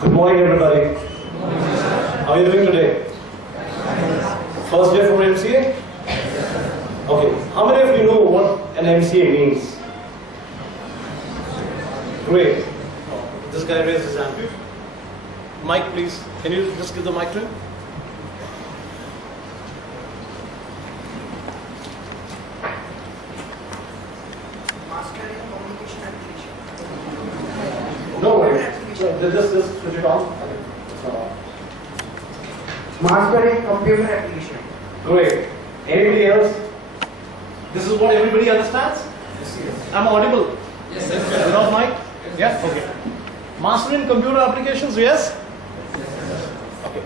Good morning, everybody. How are you doing today? First day from MCA? Okay. How many of you know what an MCA means? Great. This guy raised his hand. Mike, please. Can you just give the mic to him? No worries. Just switch it on. Mastering computer application. Great. Anybody else? This is what everybody understands? Yes. I'm audible? Yes. Without mic? Yes. Okay. Mastering computer applications, yes? Okay.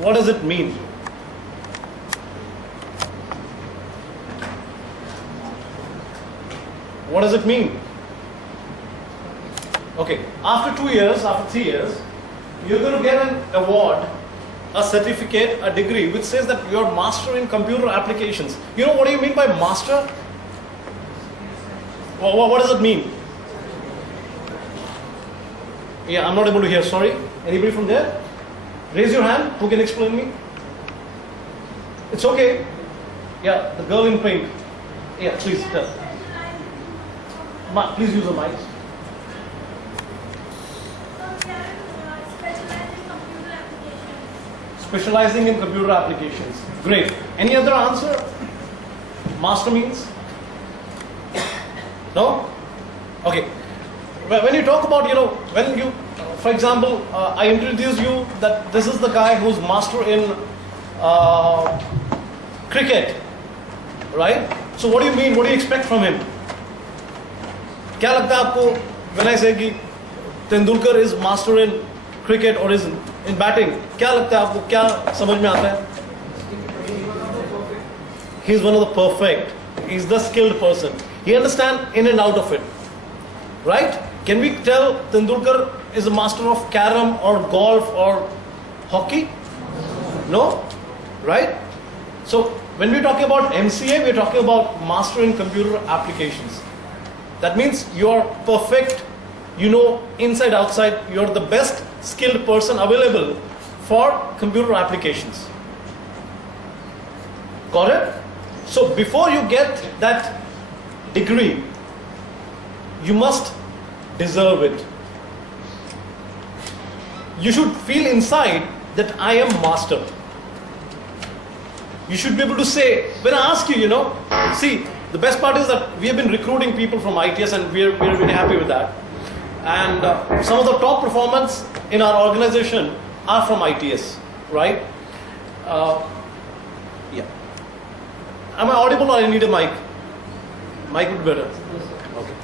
What does it mean? What does it mean? Okay, after 2 years, after 3 years, you're going to get an award, a certificate, a degree, which says that you're master in computer applications. You know what do you mean by master? What does it mean? Yeah, I'm not able to hear, sorry. Anybody from there? Raise your hand, who can explain me? It's okay. Yeah, the girl in pink. Yeah, please tell. Please use the mic. Specializing in computer applications. Great. Any other answer? Master means? No? Okay. When you talk about, when you, for example, I introduce you that this is the guy who's master in cricket, right? So what do you mean? What do you expect from him? क्या लगता है आपको? When I say कि Tendulkar is master in cricket or is in batting, क्या लगता है आपको? क्या समझ में आता है? He's one of the perfect. He's the skilled person. He understands in and out of it, right? Can we tell Tendulkar is a master of carom or golf or hockey? No, right? So when we're talking about MCA, we're talking about master in computer applications. That means you're perfect, inside, outside, you're the best skilled person available for computer applications. Got it? So before you get that degree, you must deserve it. You should feel inside that I am master. You should be able to say, when I ask you, see, the best part is that we have been recruiting people from ITS and we're really happy with that. And some of the top performance in our organization are from ITS, right? Yeah. Am I audible or I need a mic? Mic would be better. Okay.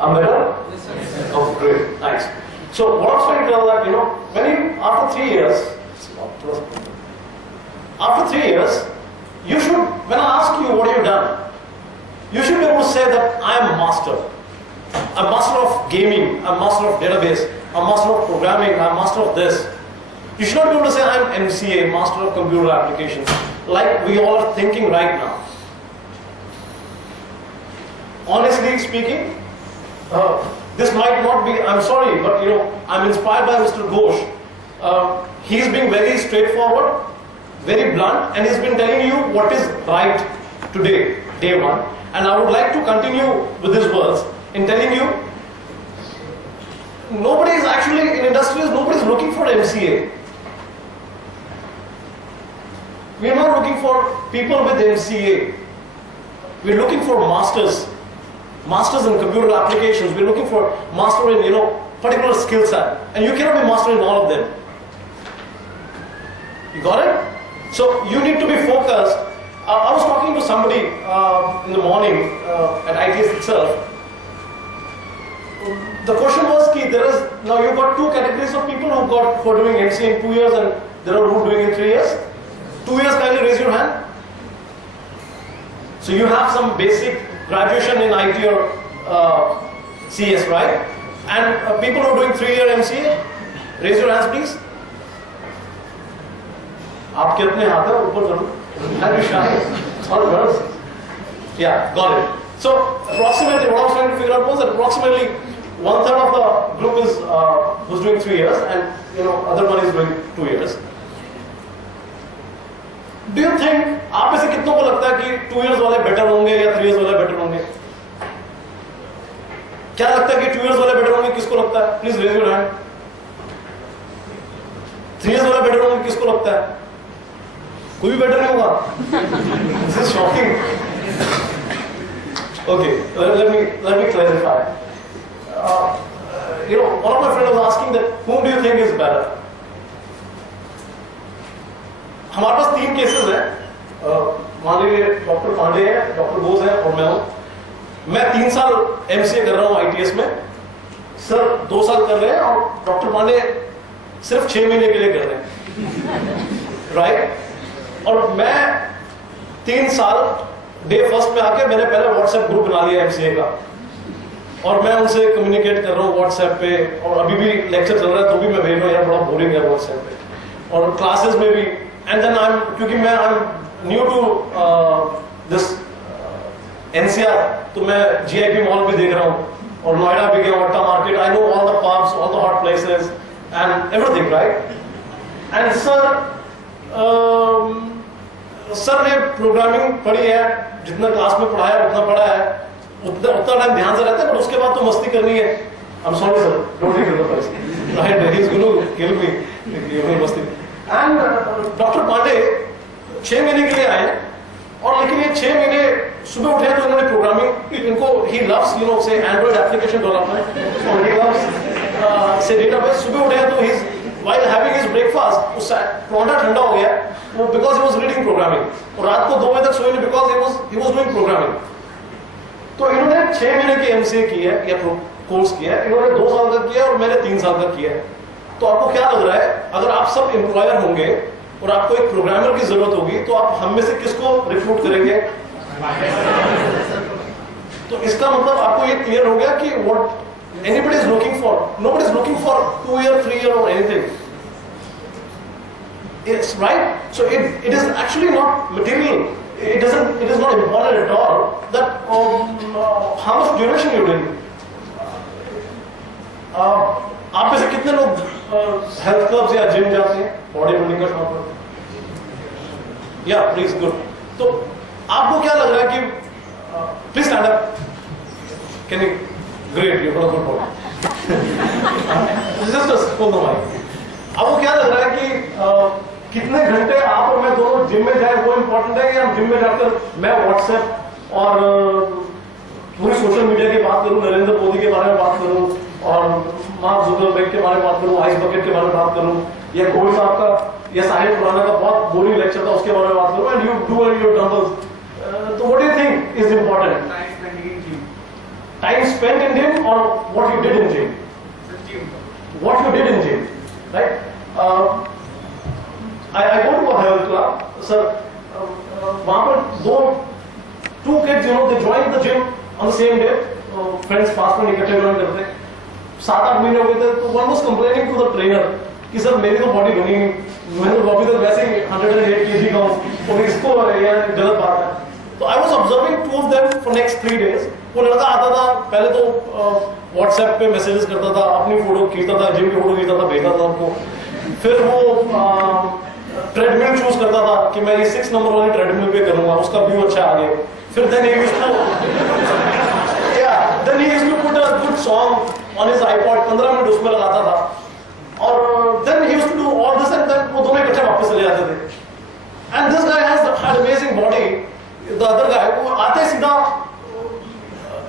I'm better? Yes, sir. Oh, great. Thanks. So what I was trying to tell that, when you, after 3 years, you should, when I ask you what you've done, you should be able to say that I am a master. I'm master of gaming, I'm master of database, I'm master of programming, I'm master of this. You should not be able to say I'm MCA, master of computer applications, like we all are thinking right now. Honestly speaking, this might not be, I'm sorry, but I'm inspired by Mr. Ghosh. He's being very straightforward, very blunt, and he's been telling you what is right today, day one. And I would like to continue with his words in telling you, nobody is actually, in industries, nobody is looking for MCA. We are not looking for people with MCA. We are looking for masters in computer applications. We're looking for master in, particular skill set. And you cannot be master in all of them. You got it? So you need to be focused. I was talking to somebody in the morning at ITS itself. The question was, now you've got two categories of people who are doing MCA in 2 years and there are who are doing in 3 years. 2 years, kindly raise your hand. So you have some basic graduation in IT or CS, right? And people who are doing 3-year MCA, raise your hands, please. आप कितने हाथ हैं ऊपर करो? Are you shy? Or girls? Yeah, got it. So approximately, what I was trying to figure out was that approximately 1/3 of the group is was doing 3 years, and other one is doing 2 years. Do you think आप में से कितनों को लगता है कि 2 years वाले better होंगे या 3 years वाले बेटर होंगे? क्या लगता है कि 2 years वाले बेटर होंगे? किसको लगता है? Please raise your hand. 3 years वाले बेटर होंगे? किसको लगता है? कोई भी बेटर नहीं होगा. This is shocking. Okay, let me clarify. One of my friends was asking that whom do you think is better? हमारे पास 3 केसेस हैं. मान लीजिए डॉक्टर पांडे है, डॉक्टर बोस है और मैं हूं. मैं 3 साल MCA कर रहा हूं ITS में. सर 2 साल कर रहे हैं और डॉक्टर पांडे सिर्फ 6 महीने के लिए कर रहे हैं, राइट? और मैं 3 साल डे फर्स्ट में आके मैंने पहले व्हाट्सएप ग्रुप बना लिया MCA का, और मैं उनसे कम्युनिकेट कर रहा हूँ व्हाट्सएप पे, और अभी भी लेक्चर चल रहा है तो भी मैं भेज रहा हूँ यार बड़ा बोरिंग है व्हाट्सएप पे, और क्लासेस में भी. एंड देन क्योंकि मैं I am new to this NCR, तो मैं GIP मॉल भी देख रहा हूँ और नोएडा भी गया, Atta market. I know all the pubs, all the hot places and everything, right? And sir ने प्रोग्रामिंग पढ़ी है, जितना क्लास में पढ़ाया उतना पढ़ा है, उतना टाइम ध्यान से रहता है, पर उसके बाद तो मस्ती करनी है. I am sorry sir, don't take it personally, right? He is going to kill me मस्ती. एंड डॉक्टर पांडे 6 महीने के लिए आए, और लेकिन ये 6 महीने सुबह उठे तो इन्होंने प्रोग्रामिंग, इनको ही लव्स से एंड्रॉइड एप्लीकेशन डेवलपमेंट, और ही लव्स से डेटाबेस. सुबह उठे तो ही while having his breakfast उस परोंठा ठंडा हो गया वो because he was reading programming, और रात को 2 बजे तक सोए नहीं because he was doing programming. तो इन्होंने 6 महीने की MCA की है या कोर्स किया है, इन्होंने 2 साल का किया और मैंने 3 साल का किया है. तो आपको क्या लग रहा है, अगर आप सब एम्प्लॉयर होंगे और आपको एक प्रोग्रामर की जरूरत होगी तो आप हम में से किसको रिक्रूट करेंगे? तो इसका मतलब आपको ये क्लियर हो गया कि what anybody is looking for, nobody is looking for 2 year, 3 year or anything. It's right. So it is actually not material. It is not important at all that how much duration you doing. आप में से कितने लोग health clubs या gym जाते हैं, body building का शौक है? या प्लीज गुड. तो आपको क्या लग रहा है कि please stand up. Can you? Great, you got a good body. Just hold the mic. आपको क्या लग रहा है कि कितने घंटे आप और मैं दोनों जिम में जाए वो इम्पोर्टेंट है, या जिम में जाकर मैं व्हाट्सएप और पूरी सोशल मीडिया की बात करूं, नरेंद्र मोदी के बारे में बात करूं, और मार्क जुकरबर्ग के बारे में बात करूं, आइस बकेट के बारे में बात करूं, या गोविंद साहब का या साहिल खुराना का बहुत बोरिंग लेक्चर था उसके बारे में बात करूं, and you do and your dumbbells. तो what do you think is important? Time spent in gym or what you did in gym? What you did in gym, right? I go to a health club, sir. वहाँ पर 2 kids, they joined the gym on the same day. Friends पास में इकट्ठे join करते. 7-8 महीने हो गए थे, तो one was complaining to the trainer कि सर मेरी तो बॉडी बनी नहीं, मैं तो बॉडी तो वैसे ही 108 kg का हूँ, और इसको यार गलत बात है. तो I was observing 2 of them for next 3 days. वो लड़का आता था, पहले तो व्हाट्सएप पे मैसेजेस करता था, अपनी फोटो खींचता था, जिम की फोटो खींचता था, भेजता था उनको. फिर वो ट्रेडमिल चूज करता था कि मैं ये 6 नंबर वाली ट्रेडमिल पे करूंगा, उसका व्यू अच्छा आ गया. फिर then he used to put a good song on his iPod, 15 minute उसमें लगाता था, और then he used to do all this, and then वो दोनों इकट्ठे वापस चले जाते थे. And this guy has had amazing body. The other guy वो आते सीधा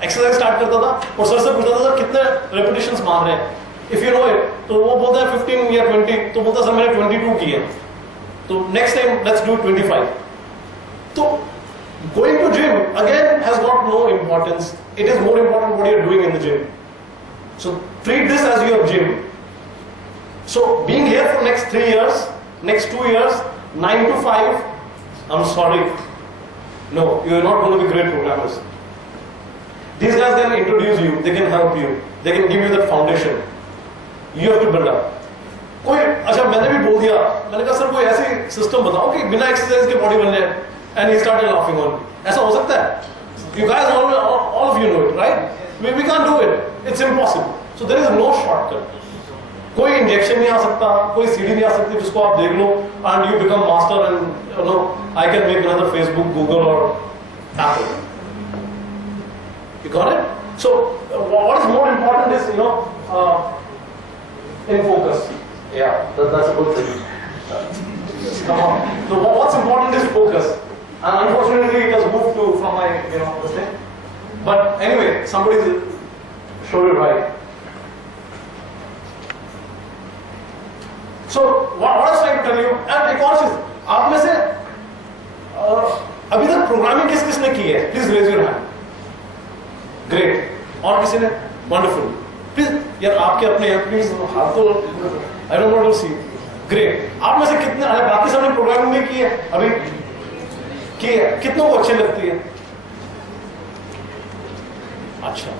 एक्सरसाइज स्टार्ट करता था और सर से पूछता था सर कितने रेपिटेशंस मार रहे हैं, इफ यू नो इट. तो वो बोलता है 15 या 20, तो बोलता सर मैंने 22 किए, तो नेक्स्ट टाइम लेट्स डू 25. तो going to gym again has got no importance. It is more important what you're doing in the gym. So treat this as your gym. So being here for next 3 years, next 2 years, 9 to 5, I'm sorry, no, you're not going to be great programmers. These guys can introduce you, they can help you, they can give you that foundation. You have to build up. कोई अच्छा मैंने भी बोल दिया, मैंने कहा sir कोई ऐसी सिस्टम बताओ कि बिना एक्सरसाइज के बॉडी बन जाए, and he started laughing on me. ऐसा हो सकता है? You guys all of you know it, right? We can't do it. It's impossible. So there is no shortcut. कोई इंजेक्शन नहीं आ सकता, कोई सीढ़ी नहीं आ सकती जिसको आप देख लो and you become master and you know I can make another Facebook, Google or Apple. You got it? So what is more important is in focus. Yeah, that's a good thing. Come on. So what's important is focus. And unfortunately it has moved from my this thing. But anyway, somebody showed it right. So what I was trying to tell you, and एक और चीज, आप में से अभी तक programming किस किसने की है? Please raise your hand. Great. और किसी ने? Wonderful. Please यार आपके अपने प्लीज हाथ तो I don't want to see. Great. आप में से कितने बाकी सबने प्रोग्रामिंग नहीं की है अभी? की है? कितनों को अच्छी लगती है? अच्छा.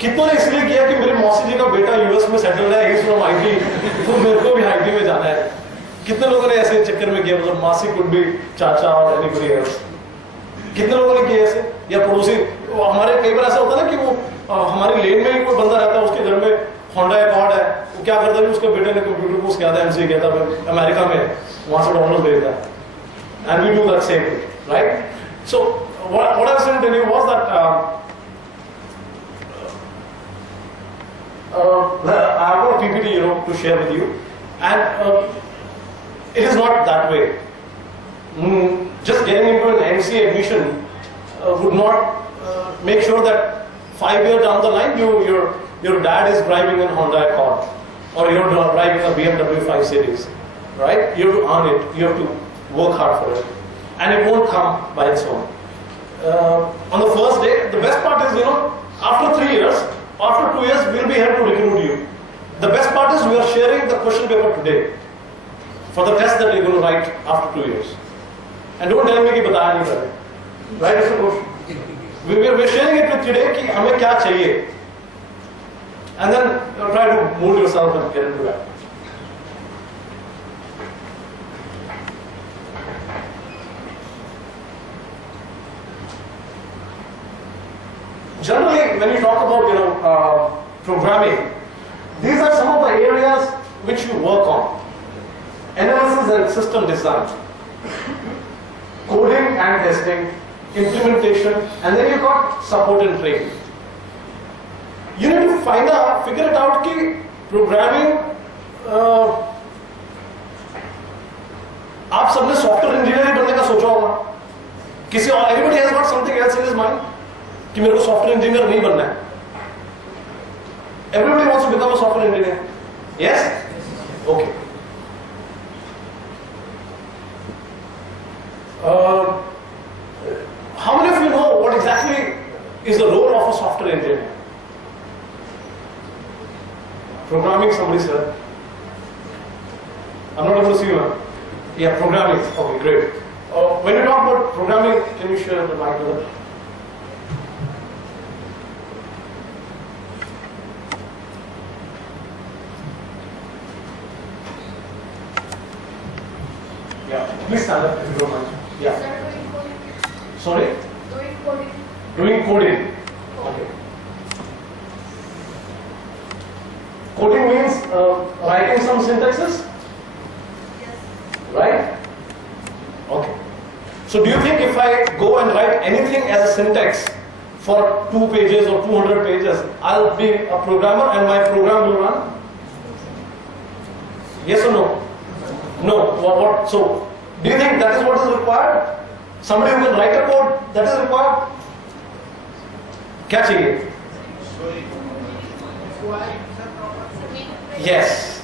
कितनों ने इसलिए किया कि मेरे मौसी जी का बेटा यूएस में सेटल है, इज फ्रॉम आईटी, तो मेरे को भी आईटी में जाना है. कितने लोगों ने ऐसे चक्कर में किया, मतलब मासी कुड भी चाचा और एनीबडी एल्स. कितने लोगों ने किया ऐसे? या पड़ोसी हमारे कई बार ऐसा होता है ना कि वो हमारे लेन में ही कोई बंदा रहता है, उसके घर में होंडा अकॉर्ड है, वो क्या करता है, उसके बेटे ने कंप्यूटर कोर्स किया था, एमसीए किया था अमेरिका में, वहां से डॉलर भेजता है. And we do that same thing, right? So what I was saying to you was that I have got a PPT, to share with you, and it is not that way. Just getting into an MCA admission would not make sure that 5 years down the line your dad is driving a Honda Accord or you're driving a BMW 5 Series, right? You have to earn it. You have to work hard for it, and it won't come by its own. On the first day, the best part is after 3 years. After 2 years, we'll be here to recruit you. The best part is we are sharing the question paper today for the test that you're going to write after 2 years. And don't tell me कि बताया नहीं कर रहे. Right, Mr. Ghosh? We're sharing it with today कि हमें क्या चाहिए. And then try to mold yourself and get into that. Generally, when you talk about programming, these are some of the areas which you work on: analysis and system design, coding and testing, implementation, and then you got support and training. You need to figure it out कि programming आप सबने software engineer बनने का सोचा होगा. किसी और everybody has got something else in his mind. कि मेरे को सॉफ्टवेयर इंजीनियर नहीं बनना है. Everybody wants to become a software engineer. Yes? Okay. How many of you know what exactly is the role of a software engineer? Programming, somebody said. I'm not able to see you, man. Yeah, programming. Okay, great. When you talk about programming, can you share the mic with us? Yeah, please stand up if you don't mind. Yeah. Sorry? Doing coding. Doing coding. Okay. Coding means writing some syntaxes? Yes. Right? Okay. So do you think if I go and write anything as a syntax for 2 pages or 200 pages, I'll be a programmer and my program will run? Yes or no? No. What? So, do you think that is what is required? Somebody who can write a code, that is required? क्या चाहिए? Yes.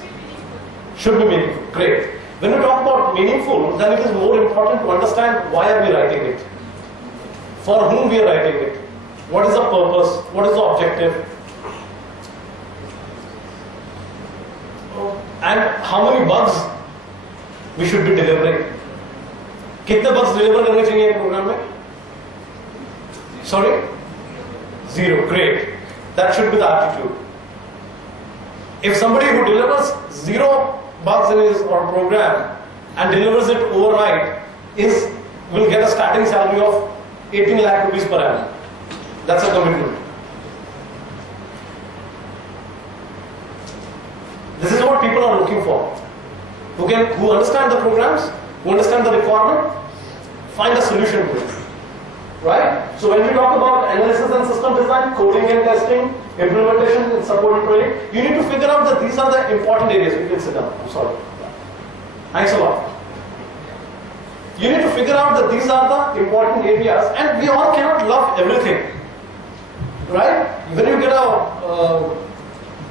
Should be meaningful. Great. When we talk about meaningful, then it is more important to understand why are we writing it? For whom we are writing it? What is the purpose? What is the objective? And how many bugs we should be delivering? कितने bugs deliver करने चाहिए programme में? Sorry? Zero. Great. That should be the attitude. If somebody who delivers 0 bugs in his or program and delivers it overnight will get a starting salary of 18 lakh rupees per annum. That's a commitment. This is what people are looking for. Who understand the programs, who understand the requirement, find a solution to it. Right? So when we talk about analysis and system design, coding and testing, implementation and support and training, you need to figure out that these are the important areas. You can sit down. I'm sorry. Thanks a lot. You need to figure out that these are the important areas, and we all cannot love everything. Right? When you get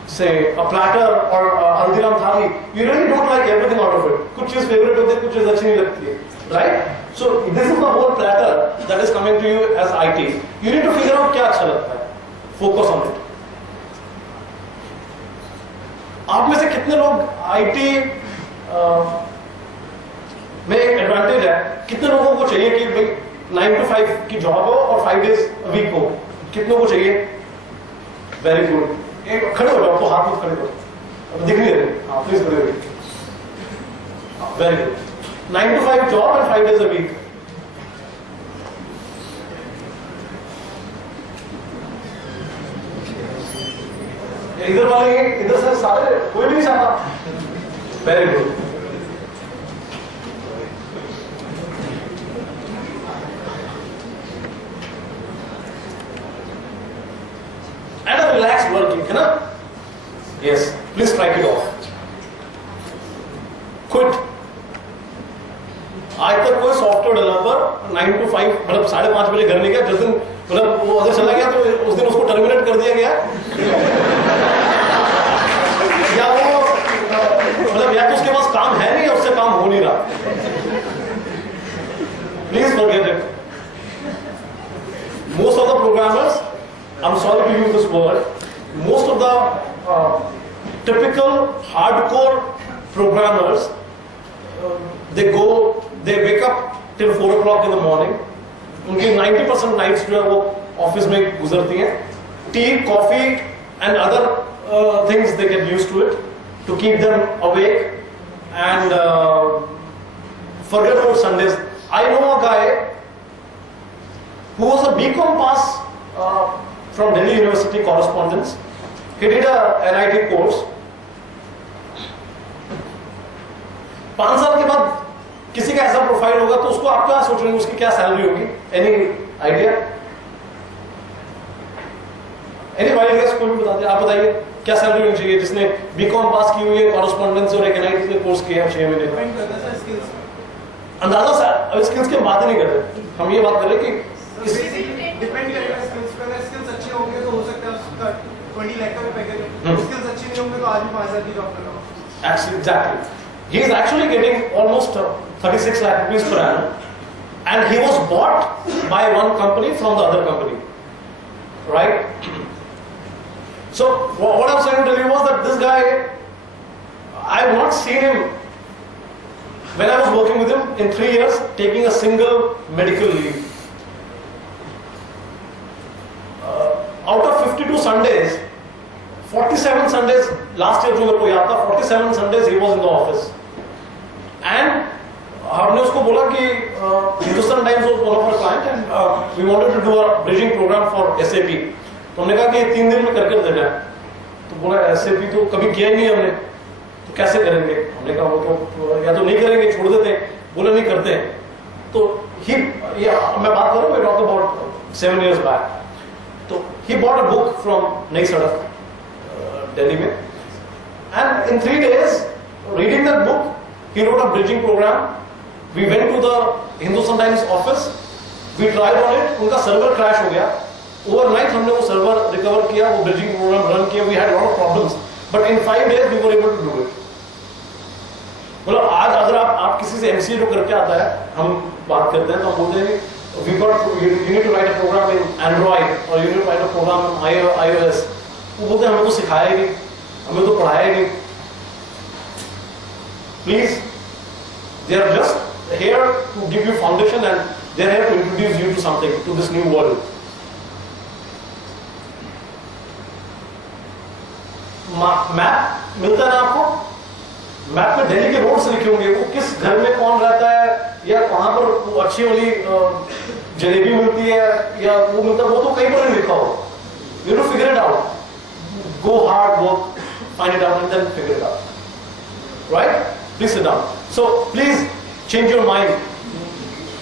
say a platter or a haldiram thali, you really don't like everything out of it. Kuch cheez favorite hote, kuch cheez achhi nahi lagti hai. Right? So this is the whole platter that is coming to you as IT. You need to figure out क्या अच्छा लगता है. Focus on it. आप में से कितने लोग IT में एक एडवांटेज है, कितने लोगों को चाहिए कि भाई 9 to 5 की जॉब हो और 5 days a week हो? कितनों को चाहिए? Very good. एक खड़े हो जाओ, तो हाथ में खड़े हो. अब दिख नहीं रहे. हाँ, प्लीज खड़े हो. Very good. 9 to 5 job and 5 days a week. इधर वाले इधर से सारे कोई भी नहीं चाहता. Very good. And a relaxed working, है ना? Yes. Please strike it off. Quit. आज तक कोई सॉफ्टवेयर डेवलपर 9 to 5 मतलब 5:30 बजे घर नहीं गया. जिस दिन मतलब वो अगर चला गया तो उस दिन उसको टर्मिनेट कर दिया गया, या वो मतलब या तो उसके पास काम है नहीं या उससे काम हो नहीं रहा. Please forget it. Most of the programmers, I'm sorry to use this word, most of the typical hardcore programmers, they wake up till 4 o'clock in the morning. उनकी 90% nights जो है वो ऑफिस में गुजरती हैं. Tea, coffee and other things they get used to it to keep them awake and forget about Sundays. I know a guy who was a BCom pass from Delhi University correspondence. He did a NIT course. 5 साल के बाद किसी का ऐसा profile होगा तो उसको आप क्या सोच रहे हैं, उसकी क्या सैलरी होगी? Any idea? Any wide guess कोई भी बताते हैं? आप बताइए क्या सैलरी होनी चाहिए जिसने बीकॉम पास की हुई है, कॉरेस्पॉन्डेंस और एक NIT का कोर्स किया है 6 महीने का? अंदाजा स्किल्स की बात नहीं कर रहे हम, ये बात कर रहे कि डिपेंड करेगा स्किल्स पे. अगर स्किल्स अच्छे होंगे तो हो सकता है उसका 20 लाख का भी पैकेज हो. स्किल्स अच्छे नहीं होंगे तो आज भी 5 हज़ार की जॉब कर रहा हूं. Exactly. He is actually getting almost 36 lakh rupees per annum, and he was bought by one company from the other company, right? So what I'm saying to tell you was that this guy, I have not seen him when I was working with him in 3 years taking a single medical leave. Out of 52 Sundays, 47 Sundays last year जो मेरे को याद था, 47 Sundays he was in the office. And हमने उसको बोला कि Hindustan Times was one of our client and we wanted to do a bridging program for SAP. तो हमने कहा कि 3 दिन में करके देना है. तो बोला SAP तो कभी किया ही नहीं हमने, तो कैसे करेंगे? हमने कहा वो तो या तो नहीं करेंगे, छोड़ देते हैं. बोले नहीं करते हैं. तो मैं बात करूँ, we talked about 7 years back. तो he bought a book from नई सड़क Delhi में, and in 3 days reading that book he wrote a bridging program. We went to the Hindustan Times office, we tried on it. उनका server crash हो गया. Overnight हमने वो server recover किया, वो bridging program रन किया. We had a lot of problems, but in 5 days we were able to do it. मतलब आज अगर आप किसी से MCA जो करके आता है, हम बात करते हैं तो हम बोलते हैं you need to write a program in Android or you need to write a program in iOS. वो बोलते हैं हमें तो सिखाया ही नहीं, हमें तो पढ़ाया ही नहीं. Please, they are just here to give you foundation and they are here to introduce you to something, to this new world. Map मिलता है ना आपको, मैप में दिल्ली के रोड्स लिखे होंगे, वो किस घर में कौन रहता है, या कहां पर वो अच्छी वाली जलेबी मिलती है, या वो मिलता है, वो तो कहीं पर नहीं लिखा हो. You have to figure it out. Go hard work, find it out, and then figure it out. Right? Please sit down. So please change your mind.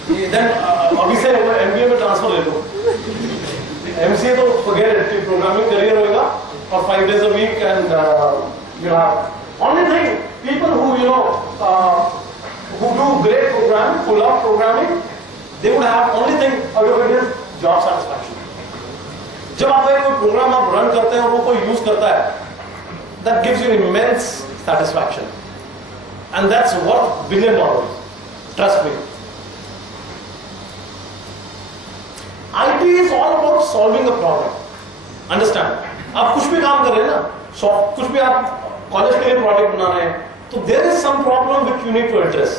Then अभी से MBA में ट्रांसफर ले लो. MCA तो forget it. Programming career होगा और 5 days a week, and you have only thing, people who who do great programming, who love programming, they would have only thing out of it is job satisfaction. जब आप कोई programme आप run करते हैं और वो कोई यूज करता है, that gives you immense satisfaction, and that's worth $1 billion. Trust me. IT is all about solving a problem. Understand? आप कुछ भी काम कर रहे हैं ना, कुछ भी आप कॉलेज के लिए प्रोजेक्ट बना रहे हैं, तो there is some problem which you need to address,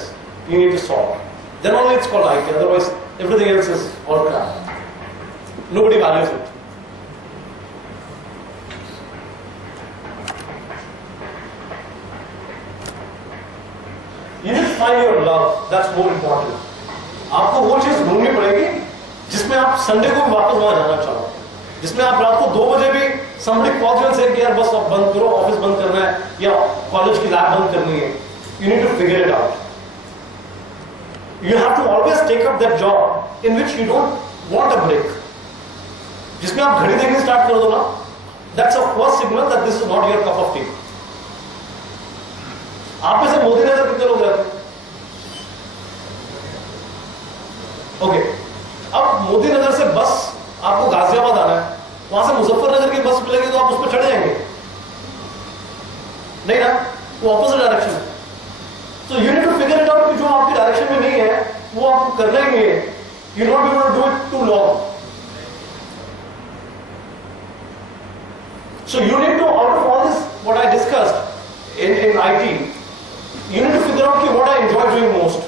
you need to solve. Then only it's called IT. Otherwise, everything else is all crap. Nobody values it. You need to find your love. That's more important. आपको वो चीज ढूंढनी पड़ेगी जिसमें आप Sunday को भी वापस वहां जाना चाहो, जिसमें आप रात को 2 बजे भी somebody calls you and say कि यार बस अब बंद करो, ऑफिस बंद करना है या कॉलेज की लैब बंद करनी है. You need to figure it out. You have to always take up that job in which you don't want a break. जिसमें आप घड़ी देखनी स्टार्ट कर दो ना, that's a first signal that this is not your cup of tea. आप में से मोदी नगर कितने लोग रहते हैं? ओके, अब मोदी नगर से बस आपको गाजियाबाद आना है, वहां से मुजफ्फरनगर की बस मिलेगी तो आप उस पर चढ़ जाएंगे? नहीं ना, वो ऑपोजिट डायरेक्शन है. तो you need to figure it out कि जो आपकी डायरेक्शन में नहीं है वो आपको करना ही नहीं है. You not be able to do it too long. So you need to, out of all this what I discussed in IT, you need to figure out what I enjoy doing most.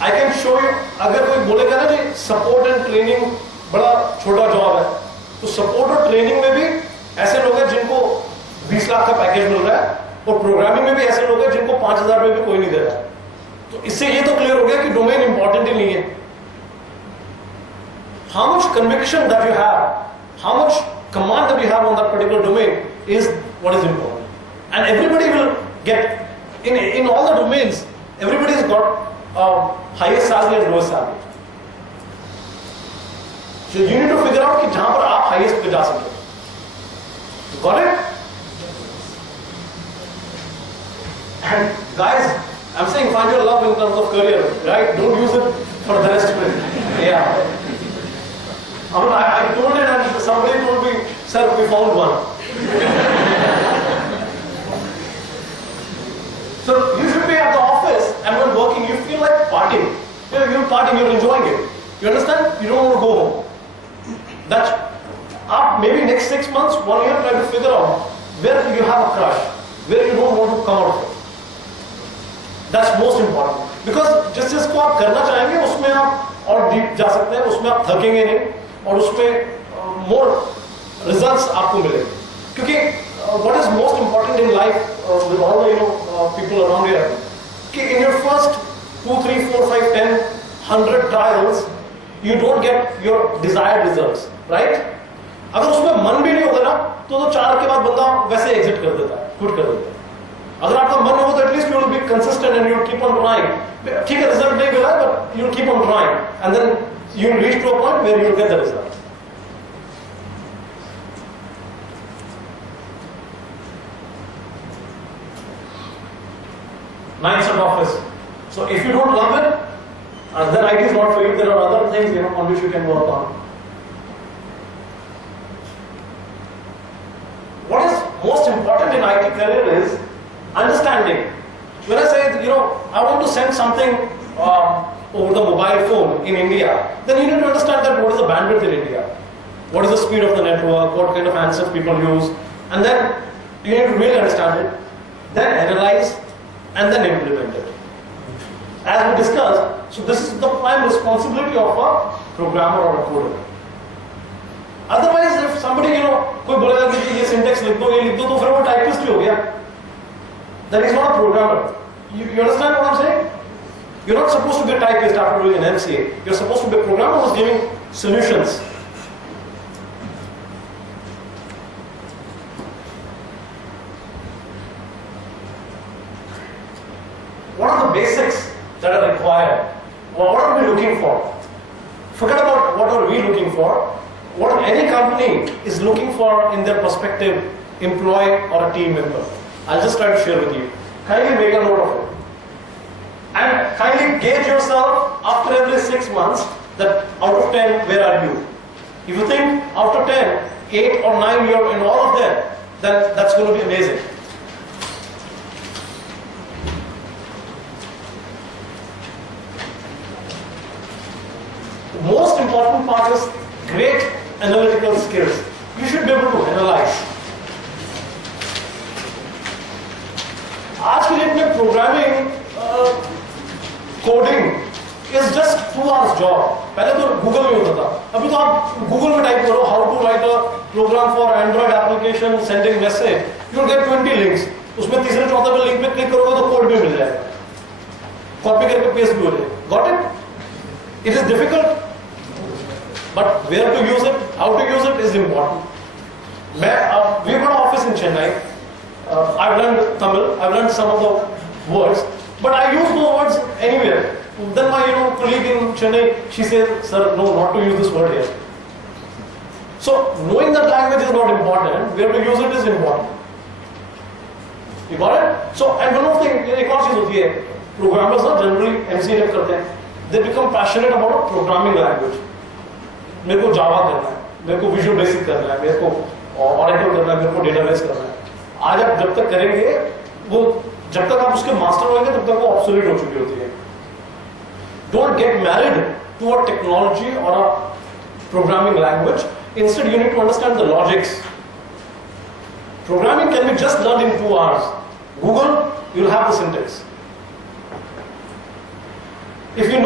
I can show you, अगर कोई बोलेगा ना कि support and training बड़ा छोटा job है, तो support और ट्रेनिंग में भी ऐसे लोग हैं जिनको 20 लाख का पैकेज मिल रहा है, और प्रोग्रामिंग में भी ऐसे लोग हैं जिनको 5,000 रुपए भी कोई नहीं दे रहा है. तो इससे ये तो क्लियर हो गया कि डोमेन इंपॉर्टेंट ही नहीं है. How much conviction that you have, how much command that you have on that particular domain is what is important. And everybody will get, in all the domains, everybody's got highest salary and lowest salary. So you need to figure out कि जहां पर आप highest पे जा सके. Got it? And guys, I'm saying find your love in terms of career, right? Don't use it for the rest of it. Yeah. I mean, I told it and somebody told me, sir, we found one. So you should be at the office and when working, you feel like partying. You're partying, you're enjoying it. You understand? You don't want to go home. That's maybe next 6 months, 1 year, try to figure out where you have a crush, where you don't want to come out of it. That's most important. Because जिसको आप करना चाहेंगे उसमें आप और deep जा सकते हैं, उसमें आप थकेंगे नहीं और उसमें मोर रिजल्ट्स आपको मिलेंगे. क्योंकि what is most important in life with all the people around here, कि in your first 2, 3, 4, 5, 10, 100 trials, you don't get your desired results, right? अगर उसमें मन भी नहीं होगा ना, तो 4 के बाद बंदा वैसे एग्जिट कर देता है, क्विट कर देता है. अगर आपका मन हो तो at least you will be consistent and you will keep on trying. ठीक है, रिजल्ट नहीं मिला but you will keep on trying and then you will reach to a point where you will get the result. Mindset office. So if you don't love it, then IT is not for you. There are other things on which you can work on. What is most important in IT career is understanding. When I say I want to send something over the mobile phone in India, then you need to understand that what is the bandwidth in India, what is the speed of the network, what kind of handsets people use, and then you need to really understand it, then analyze, and then implement it. As we discussed, so this is the prime responsibility of a programmer or a coder. Otherwise, if somebody, कोई बोलेगा कि ये syntax लिख दो, ये लिख दो, तो फिर वो typist ही हो गया. That is not a programmer. You understand what I'm saying? You're not supposed to be a typist after doing an MCA. You're supposed to be a programmer who's giving solutions. What are the basics that are required? What are we looking for? Forget about what are we looking for. What any company is looking for in their prospective employee or a team member. I'll just try to share with you. Kindly make a note of it. And kindly gauge yourself after every 6 months that out of 10, where are you? If you think after 10, 8 or 9 you're in all of them, then that's going to be amazing. The most important part is great analytical skills. You should be able to analyze. आज की date में programming coding is just 2 hours job. पहले तो Google में होता था, अभी तो आप गूगल में टाइप करो how to write a program for Android application sending message, you will get 20 links. उसमें तीसरे चौथे पे लिंक पे क्लिक करोगे तो कोड भी मिल जाएगा, कॉपी करके पेस्ट भी हो जाएगा. Got it? It is difficult, but where to use it, how to use it is important. We have got office in Chennai. I've learned Tamil, I've learned some of the words, but I use those words anywhere. Then my colleague in Chennai, she said, sir, no, not to use this word here. So knowing that language is not important, where to use it is important. You got it? So, and one of the एक और चीज होती है, programmers ना generally MCA जब करते हैं, they become passionate about a programming language. मेरे को Java करना है, मेरे को Visual Basic करना है, मेरे को Oracle करना है, मेरे को Database करना है. आज आप जब तक करेंगे, वो जब तक आप उसके मास्टर होंगे तब तक वो ऑब्सोलीट हो चुकी होती है. Don't get married to a technology और a programming language. Instead you need to understand the logics. Programming can be just learn in 2 hours. Google, you will have the syntax. If you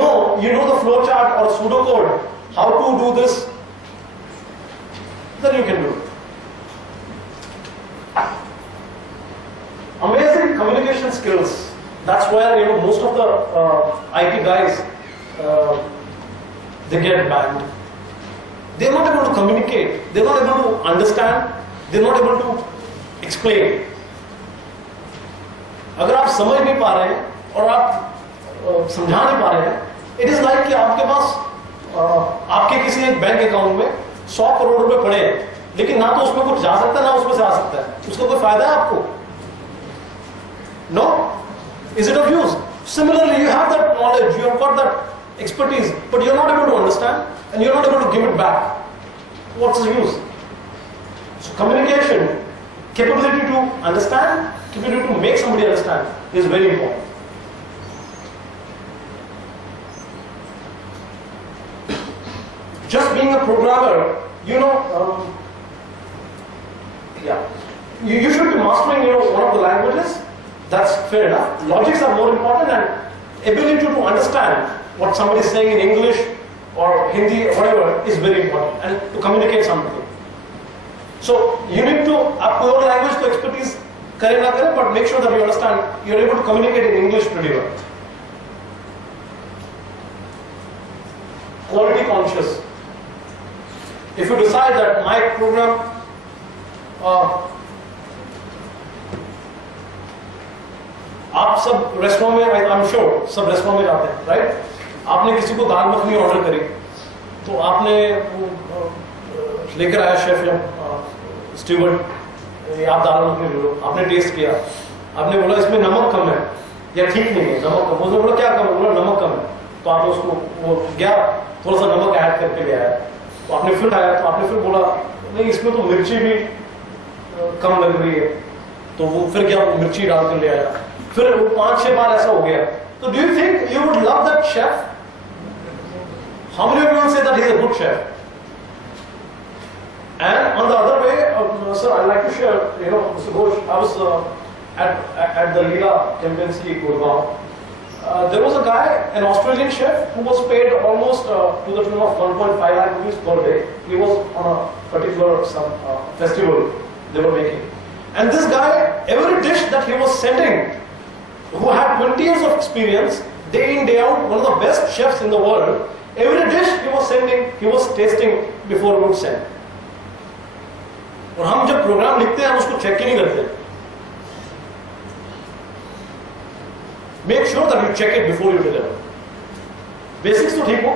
know the flow chart or pseudocode, how to do this, then you can do it. Amazing communication skills. That's where most of the IT guys they get banned. They're not able to communicate. They're not able to understand. They're not able to explain. अगर आप समझ नहीं पा रहे हैं और आप समझा नहीं पा रहे हैं, it is like कि आपके पास आपके किसी एक बैंक अकाउंट में 100 करोड़ रुपए पड़े हैं, लेकिन ना तो उसमें कुछ जा सकता है ना उसमें से आ सकता है. उसका कोई फायदा है आपको? No? Is it of use? Similarly, you have that knowledge, you have got that expertise, but you're not able to understand and you're not able to give it back. What's the use? So communication, capability to understand, capability to make somebody understand is very important. Just being a programmer, you should be mastering one of the languages. That's fair enough. Logics are more important, and ability to understand what somebody is saying in English or Hindi or whatever is very important, and to communicate something. So you need to up your language to expertise kare na kare, but make sure that you understand, you're able to communicate in English pretty well. Quality conscious. If you decide that my program आप सब restaurant में, I am sure सब restaurant में जाते हैं, right? आपने किसी को दाल मखनी ऑर्डर करी, तो आपने लेकर आया शेफ या स्टीवर्ड, आप दाल मखनी ले लो, आपने टेस्ट किया, आपने बोला इसमें नमक कम है या ठीक नहीं है, नमक कम. उसने बोला क्या कम है? बोला नमक कम है. तो आपने उसको वो गया थोड़ा सा नमक ऐड करके ले आया. तो आपने फिर आया, तो आपने फिर बोला नहीं इसमें तो मिर्ची भी कम लग रही है. तो वो फिर क्या मिर्ची डाल कर ले आया. फिर वो 5-6 बार ऐसा हो गया. तो do you think you would love that chef? How many of you will say that he is a good chef? And on the other way, sir, I'd like to share, Mr. Ghosh, I was at the Leela Kempinski Gurgaon. there was a guy, an Australian chef, who was paid almost to the tune of 1.5 lakh rupees per day. He was on a particular festival they were making. And this guy, every dish that he was sending, who had 20 years of experience, day in, day out, one of the best chefs in the world, every dish he was sending, he was tasting before he would send. और हम जब programme लिखते हैं हम उसको check ही नहीं करते. Make sure that you check it before you deliver. Basics तो ठीक हो,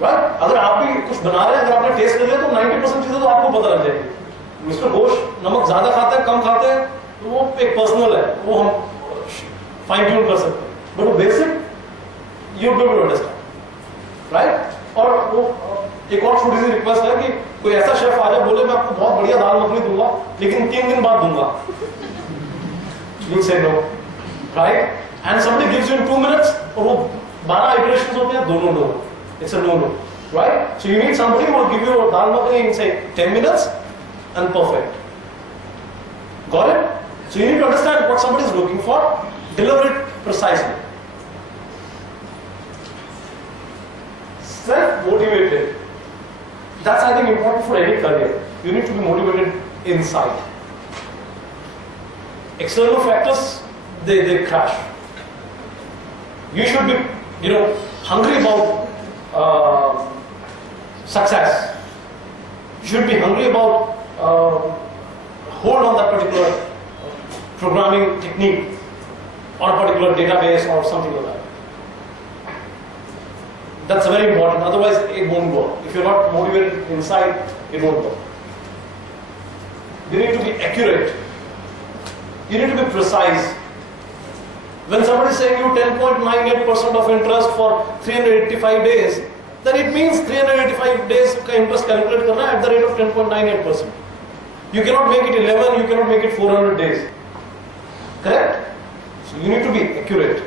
right? अगर आप भी कुछ बना रहे हैं, अगर आपने टेस्ट कर लिया तो 90% चीजें तो आपको पता लग जाएगी. मिस्टर गोश्त नमक ज्यादा खाते हैं, कम खाते हैं, तो वो एक पर्सनल है, वो हम फाइन ट्यून कर सकते हैं. बट वो basic you be able to understand, right? और वो एक और छोटी सी रिक्वेस्ट है कि कोई ऐसा शेफ आ जाए, बोले मैं आपको बहुत बढ़िया दाल मखनी दूंगा, लेकिन 3 दिन बाद दूंगा. You say no, right? And somebody gives you in 2 minutes, और वो 12 iterations होते हैं, दोनों no. It's a no-no, right? So you need somebody who will give you a dal makhani in say 10 minutes and perfect. Got it? So you need to understand what somebody is looking for, deliver it precisely. Self-motivated. That's, I think, important for any career. You need to be motivated inside. External factors, they crash. You should be, hungry about success. You should be hungry about hold on that particular programming technique or a particular database or something like that. That's very important. Otherwise, it won't work. If you're not motivated inside, it won't work. You need to be accurate. You need to be precise. When somebody is saying you 10.98% of interest for 385 days, then it means 385 days ka interest calculate karna at the rate of 10.98%. You cannot make it 11, you cannot make it 400 days. Correct? So you need to be accurate.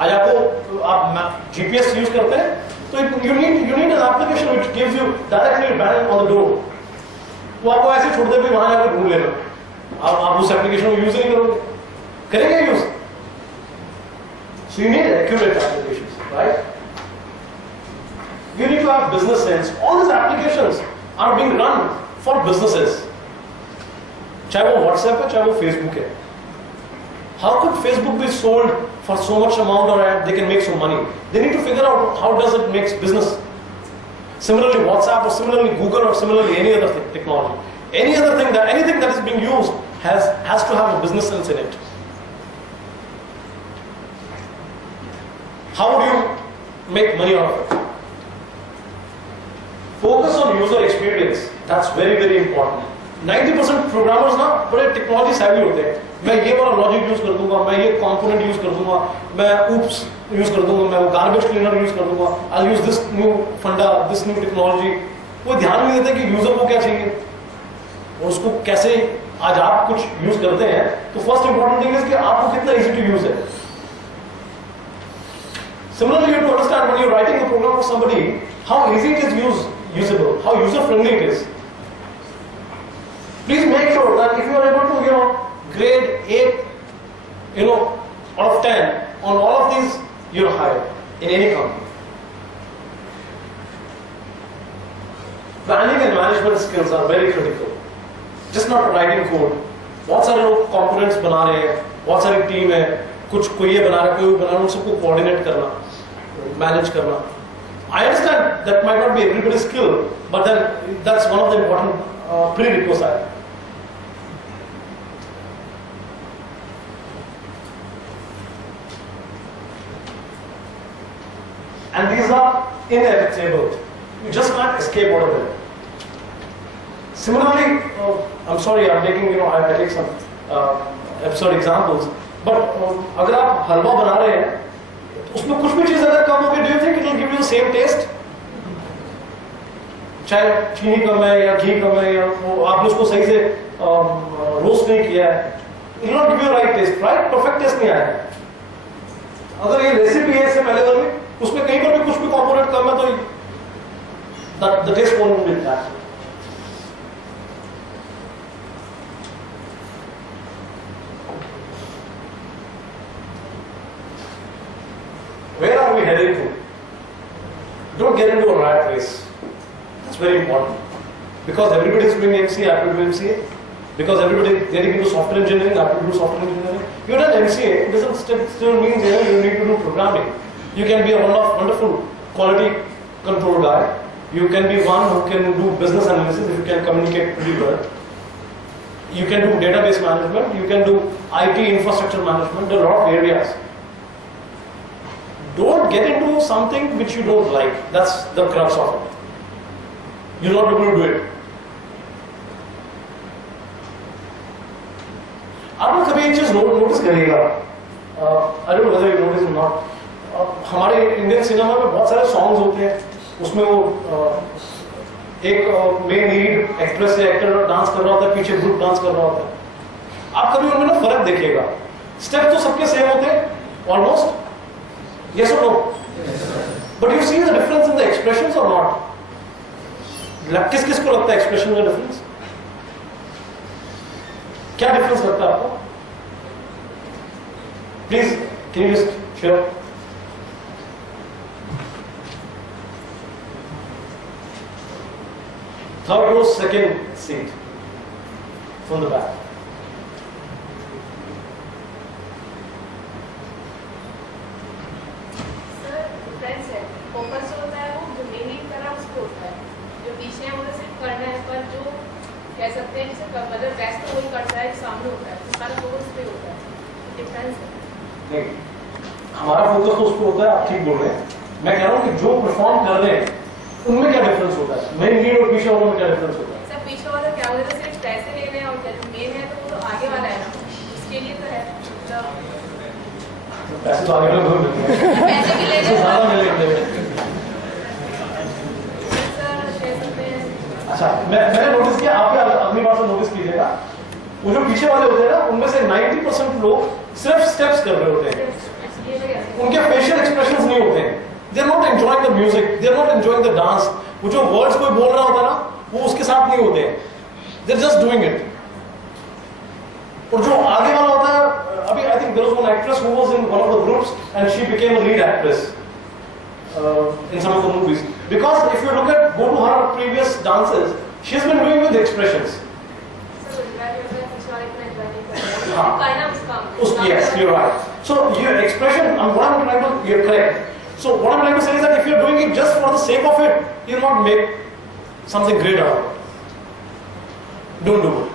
आज आपको आप GPS use करते हैं, तो you need an application which gives you directly bang on the door. वो आपको ऐसे छोड़ दे भी वहां जाकर ढूंढ लेना. आप उस एप्लीकेशन को यूज नहीं करोगे, करेंगे use. So you need accurate applications, right? You need to have business sense. All these applications are being run for businesses. चाहे वो WhatsApp है, चाहे वो Facebook है. How could Facebook be sold for so much amount or they can make so money? They need to figure out how does it make business. Similarly, WhatsApp or similarly Google or similarly any other technology. Anything that is being used has to have a business sense in it. How do you make money out of it? Focus on user experience. That's very, very important. 90% programmers ना बड़े technology savvy होते हैं. मैं ये वाला logic use कर दूंगा, मैं ये कंपोनेंट यूज कर दूंगा, मैं oops यूज कर दूंगा, मैं वो गार्बेज क्लीनर यूज कर दूंगा, I'll use this new फंडा, this new technology. वो ध्यान नहीं देते कि यूजर को क्या चाहिए और उसको कैसे. आज आप कुछ यूज करते हैं तो फर्स्ट इंपॉर्टेंट थिंग इज कि आपको कितना इजी टू यूज है. Similarly, you have to understand when you're writing a program for somebody, how easy it is usable, how user friendly it is. Please make sure that if you are able to, grade 8, out of 10 on all of these, you're hired in any company. Planning and management skills are very critical. Just not writing code. बहुत सारे लोग components बना रहे हैं, बहुत सारी team है, कोई ये बना रहा है, कोई बना रहा है, उन सबको coordinate करना, manage करना. I understand that might not be everybody's skill, but then that's one of the important prerequisites. And these are inevitable. You just can't escape out of them. Similarly, I'm sorry, I'm taking, I take some absurd examples, but अगर आप हलवा बना रहे हैं, उसमें कुछ भी चीज़ अगर कम होगी, do you think it will give you the same taste? चाहे चीनी कम है या घी कम है या वो आपने उसको सही से रोस्ट नहीं किया है, it will not give you right taste, right? Perfect taste नहीं आएगा. अगर ये रेसिपी है इससे पहले वाली, उसमें कहीं पर भी कुछ भी कंपोनेंट कम है तो the taste won't be that. we heading to? Don't get into a rat race. It's very important. Because everybody is doing MCA, I have to do MCA. Because everybody is getting into software engineering, I have to do software engineering. You've done MCA, it doesn't still mean you need to do programming. You can be a wonderful quality control guy. You can be one who can do business analysis if you can communicate pretty well. You can do database management, you can do IT infrastructure management, there are a lot of areas. Don't get into something which you don't like. That's the crux of it. You're not able to do it. आप लोग कभी एक चीज notice करिएगा, I don't know whether you notice और not, हमारे Indian cinema में बहुत सारे सॉन्ग्स होते हैं, उसमें वो एक मेन लीड एक्ट्रेस या एक्टर डांस कर रहा होता है, पीछे ग्रुप डांस कर रहा होता है. आप कभी उनमें ना फर्क देखिएगा, स्टेप तो सबके सेम होते हैं almost, yes or no? But you see the difference in the expressions or not? किस किस को लगता है एक्सप्रेशन का डिफरेंस? क्या डिफरेंस लगता है आपको? Please can you just share? Third row second seat from the back. Focus होता है वो जो मेनली कर रहा है उसको होता है, जो पीछे है वो सिर्फ करना है, पर जो कह सकते हैं जैसे मतलब बेस्ट तो वही करता है सामने होता है, तो सारा फोकस पे होता है. डिफरेंस है. नहीं, हमारा फोकस तो उस पर होता है, आप ठीक बोल रहे हैं. मैं कह रहा हूँ कि जो परफॉर्म कर रहे हैं उनमें क्या डिफरेंस होता है, मेन लीड और पीछे वालों में क्या डिफरेंस होता है? सर पीछे वाला क्या होता है, सिर्फ पैसे लेने हैं, और जो मेन है तो वो तो आगे वाला है ना, उसके लिए तो है पैसे तो आगे वाले मिलते हैं, पैसे भी लेने ज्यादा मिलेंगे. अच्छा, मैंने नोटिस किया, आप अगली बार से नोटिस कीजिएगा, वो जो पीछे वाले होते हैं ना, उनमें से 90% लोग सिर्फ स्टेप्स कर रहे होते हैं, उनके फेशियल एक्सप्रेशंस नहीं होते हैं. They are not enjoying the music, they are not enjoying the dance. वो जो वर्ड्स कोई बोल रहा होता है ना, वो उसके साथ नहीं होते हैं, they are just doing it. और जो आगे वाला होता है, अभी I think there was one actress who was in one of the groups and she became a lead actress in some of the movies, because if you go to her previous dances, she's been doing with expressions. Yes, you're right. So your expression, you're correct. So what I'm trying to say is that if you're doing it just for the sake of it, you'll not make something great out of it. Don't do it.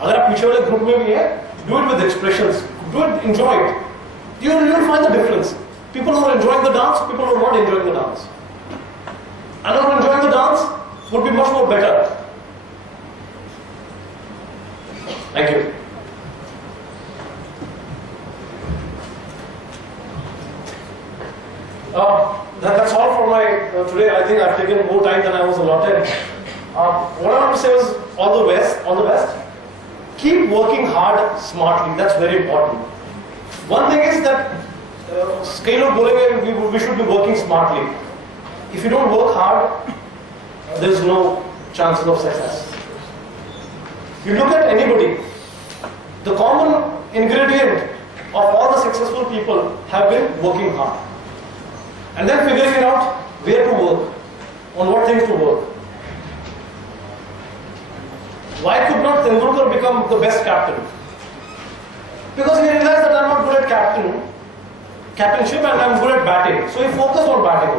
अगर आप पीछे वाले group में भी है, do it with expressions, do it, enjoy it. You'll find the difference. People who are enjoying the dance, people who are not enjoying the dance. And who are enjoying the dance would be much more better. Thank you. That's all for my today. I think I've taken more time than I was allotted. What I want to say is all the best. Keep working hard smartly. That's very important. One thing is that कई लोग बोलेंगे we should be working smartly. If you don't work hard, there is no chances of success. You look at anybody, the common ingredient of all the successful people have been working hard, and then figuring out where to work, on what things to work. Why could not Tendulkar become the best captain? Because he realized that I'm not good at captainship and I'm good at batting. So he focused on batting.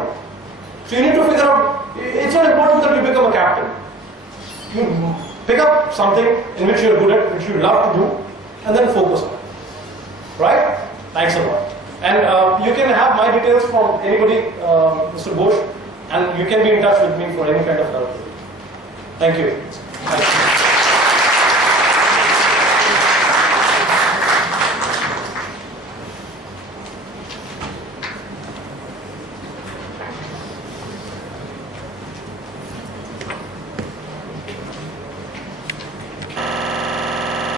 So you need to figure out, it's not important that you become a captain. You pick up something in which you're good at, which you love to do, and then focus on it. Right? Thanks a lot. And you can have my details from anybody, Mr. Ghosh, and you can be in touch with me for any kind of help. Thank you. Thank you.